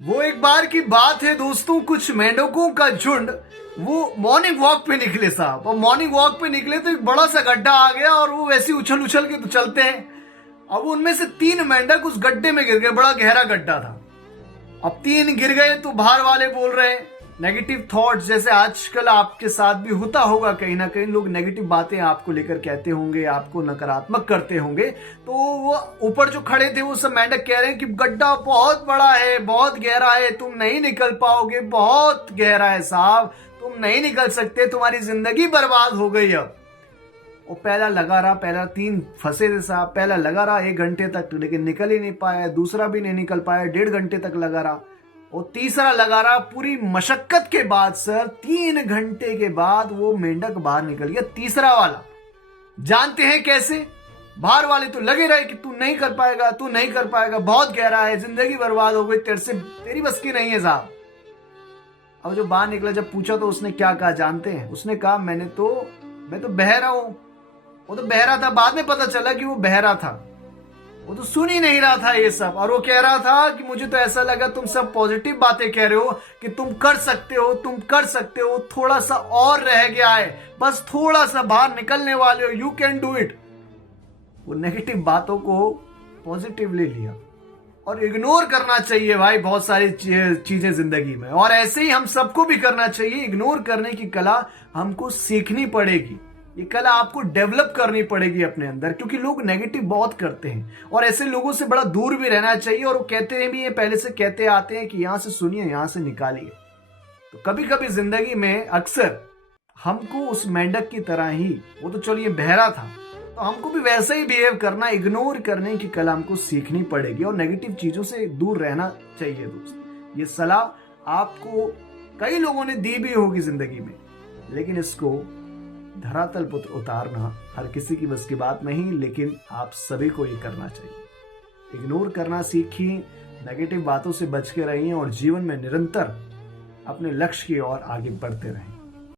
वो एक बार की बात है दोस्तों, कुछ मेंढकों का झुंड वो मॉर्निंग वॉक पे निकले साहब। और मॉर्निंग वॉक पे निकले तो एक बड़ा सा गड्ढा आ गया और वो वैसे उछल उछल के तो चलते हैं। अब उनमें से 3 मेंढक उस गड्ढे में गिर गए, बड़ा गहरा गड्ढा था। अब 3 गिर गए तो बाहर वाले बोल रहे हैं नेगेटिव थॉट्स, जैसे आजकल आपके साथ भी होता होगा, कहीं ना कहीं लोग नेगेटिव बातें आपको लेकर कहते होंगे, आपको नकारात्मक करते होंगे। तो वो ऊपर जो खड़े थे वो सब मेंढक कह रहे हैं कि गड्ढा बहुत बड़ा है, बहुत गहरा है, तुम नहीं निकल पाओगे, बहुत गहरा है साहब, तुम नहीं निकल सकते, तुम्हारी जिंदगी बर्बाद हो गई। अब वो पहला लगा रहा, पहला 3 फंसे थे साहब, पहला लगा रहा 1 घंटे तक, लेकिन निकल ही नहीं पाया। दूसरा भी नहीं निकल पाया, 1.5 घंटे तक लगा रहा। और तीसरा लगा रहा, पूरी मशक्कत के बाद सर 3 घंटे के बाद वो मेंढक बाहर निकल गया, तीसरा वाला। जानते हैं कैसे? बाहर वाले तो लगे रहे कि तू नहीं कर पाएगा, तू नहीं कर पाएगा, बहुत गहरा है, जिंदगी बर्बाद हो गई तेरे से, तेरी बस की नहीं है साहब। अब जो बाहर निकला, जब पूछा तो उसने क्या कहा जानते हैं? उसने कहा मैं तो बहरा हूं। वो तो बहरा था, बाद में पता चला कि वो बहरा था, वो तो सुन ही नहीं रहा था ये सब। और वो कह रहा था कि मुझे तो ऐसा लगा तुम सब पॉजिटिव बातें कह रहे हो कि तुम कर सकते हो, तुम कर सकते हो, थोड़ा सा और रह गया है, बस थोड़ा सा बाहर निकलने वाले हो, यू कैन डू इट। वो नेगेटिव बातों को पॉजिटिवली लिया। और इग्नोर करना चाहिए भाई बहुत सारी चीजें जिंदगी में, और ऐसे ही हम सबको भी करना चाहिए। इग्नोर करने की कला हमको सीखनी पड़ेगी, ये कला आपको डेवलप करनी पड़ेगी अपने अंदर, क्योंकि लोग नेगेटिव बहुत करते हैं और ऐसे लोगों से बड़ा दूर भी रहना चाहिए। और वो कहते हैं भी, ये पहले से कहते आते हैं कि यहां से सुनिए, यहां से निकालिए। तो कभी कभी जिंदगी में अक्सर हमको उस मेंढक की तरह ही, वो तो चलिए बहरा था, तो हमको भी वैसे ही बिहेव करना, इग्नोर करने की कला हमको सीखनी पड़ेगी और नेगेटिव चीजों से दूर रहना चाहिए दोस्त। ये सलाह आपको कई लोगों ने दी भी होगी जिंदगी में, लेकिन इसको धरातल पर उतारना हर किसी की बस की बात नहीं, लेकिन आप सभी को ये करना चाहिए। इग्नोर करना सीखिए, नेगेटिव बातों से बच के रहिए और जीवन में निरंतर अपने लक्ष्य की ओर आगे बढ़ते रहें।